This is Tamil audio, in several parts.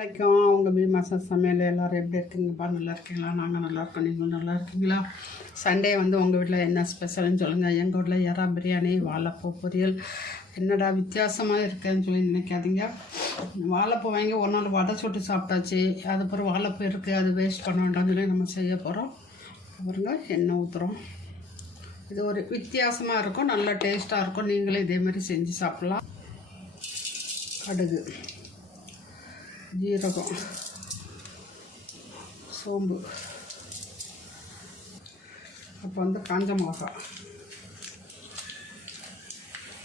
வணக்கம். உங்கள் பீமாசா சமையல் எல்லோரும் எப்படி இருக்கீங்கப்பா? நல்லா இருக்கீங்களா? நாங்கள் நல்லா இருக்கோம். நீங்களும் நல்லா இருக்கீங்களா? சண்டே வந்து உங்கள் வீட்டில் என்ன ஸ்பெஷல்னு சொல்லுங்கள். எங்கள் வீட்டில் எறா பிரியாணி, வாழைப்பூ பொரியல். என்னடா வித்தியாசமாக இருக்குதுன்னு சொல்லி நினைக்காதீங்க. வாழைப்பூ வாங்கி ஒரு நாள் வடை சுட்டு சாப்பிட்டாச்சு. அதுக்கப்புறம் வாழைப்பூ இருக்குது, அது வேஸ்ட் பண்ண வேண்டாம்னு சொல்லி நம்ம செய்ய போகிறோம். பாருங்க, எண்ணெய் ஊற்றுறோம். இது ஒரு வித்தியாசமாக இருக்கும், நல்லா டேஸ்ட்டாக இருக்கும். நீங்களே இதேமாதிரி செஞ்சு சாப்பிட்லாம். கடுகு, ஜீரகம், சோம்பு, அப்போ வந்து காஞ்ச மிளகா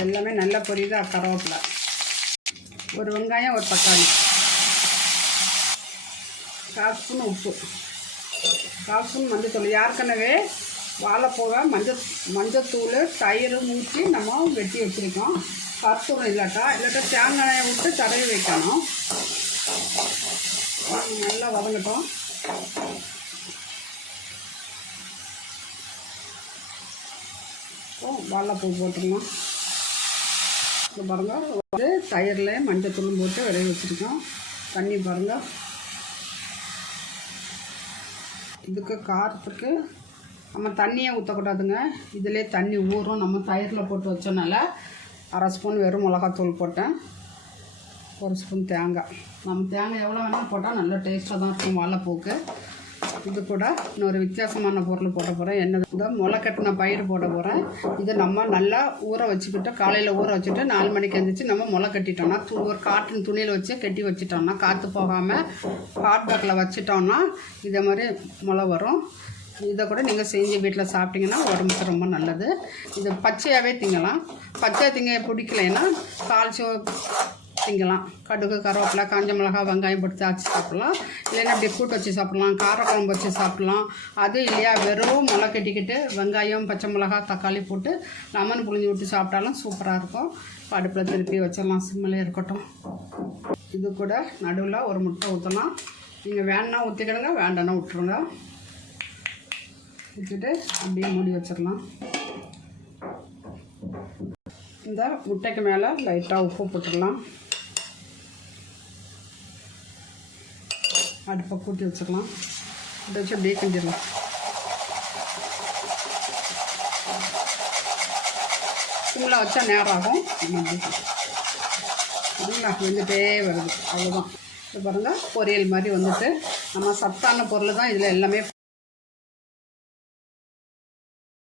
எல்லாமே நல்லா பொரியுது. கருவேப்பிலை, ஒரு வெங்காயம், ஒரு தக்காளி, 1/4 ஸ்பூன் உப்பு, 1/4 ஸ்பூன் மஞ்சத்தூள். ஏற்கனவே வாழைப்பூவை மஞ்சத்தூள் தயிர் ஊற்றி நம்ம வெட்டி வச்சுருக்கோம். கருத்தூள் இல்லாட்டா தேங்காயை விட்டு தடவி வைக்கணும். நல்லா வதங்கட்டும். வாழைப்பூ போட்டுடலாம். இப்போ பாருங்கள், ஒரு தயிரில் மஞ்சத்தூளும் போட்டு விளைய வச்சுருக்கோம். தண்ணி பாருங்கள். இதுக்கு காரத்துக்கு நம்ம தண்ணியே ஊற்றக்கூடாதுங்க. இதிலே தண்ணி ஊறும். நம்ம தயிரில் போட்டு வச்சோனால 1/2 ஸ்பூன் வெறும் மிளகாத்தூள் போட்டேன். 1 ஸ்பூன் தேங்காய். நம்ம தேங்காய் எவ்வளோ வேணாலும் போட்டால் நல்லா டேஸ்ட்டாக தான் இருக்கும் வாழைப்பூக்கு. இது கூட இன்னொரு வித்தியாசமான பொருள் போட போகிறேன். என்னது, முளை கட்டின பயிர் போட போகிறேன். இது நம்ம நல்லா ஊற வச்சுக்கிட்டு, காலையில் ஊற வச்சுட்டு 4 மணிக்கு எழுந்திரிச்சு நம்ம முளை கட்டிட்டோம்னா, ஒரு காட்டன் துணியில் வச்சு கட்டி வச்சிட்டோம்னா, காற்று போகாமல் ஹாட் பேக்கில் வச்சிட்டோம்னா இதே மாதிரி முளை வரும். இதை கூட நீங்கள் செஞ்சு வீட்டில் சாப்பிட்டிங்கன்னா உடம்புக்கு ரொம்ப நல்லது. இது பச்சையாகவே திங்கலாம். பச்சை திங்க பிடிக்கலைன்னா தாளிச்சு திங்கலாம். கடுகு, கருவேப்பிலை, காஞ்ச மிளகா, வெங்காயம் போட்டு தாளிச்சு சாப்பிட்லாம். இல்லைன்னா இப்படி கூட்டு வச்சு சாப்பிட்லாம், காரக்குழம்பு வச்சு சாப்பிட்லாம். அது இல்லையா, வெறும் முளை கட்டிக்கிட்டு வெங்காயம், பச்சை மிளகா, தக்காளி போட்டு லெமன் புழிஞ்சு விட்டு சாப்பிட்டாலும் சூப்பராக இருக்கும். அடுப்பில் திருப்பி வச்சிடலாம், சிம்மிலே இருக்கட்டும். இது கூட நடுவில் ஒரு முட்டை ஊற்றலாம். நீங்கள் வேணுன்னா ஊற்றிக்கிடுங்க, வேண்டான்னா விட்டுருங்க. ஊற்றிட்டு அப்படியே மூடி வச்சிடலாம். இந்த முட்டைக்கு மேலே லைட்டாக உப்பு போட்டுடலாம். அடுப்பை கூட்டி வச்சிடலாம். இதை வச்சு அப்படியே கிண்டிடலாம். சிம்மில் வச்சா நேரம் ஆகும். நல்லா வெந்துட்டே வருது. அவ்வளோதான். இது பாருங்கள், பொரியல் மாதிரி வந்துட்டு நம்ம சத்தான பொருள் தான் இதில் எல்லாமே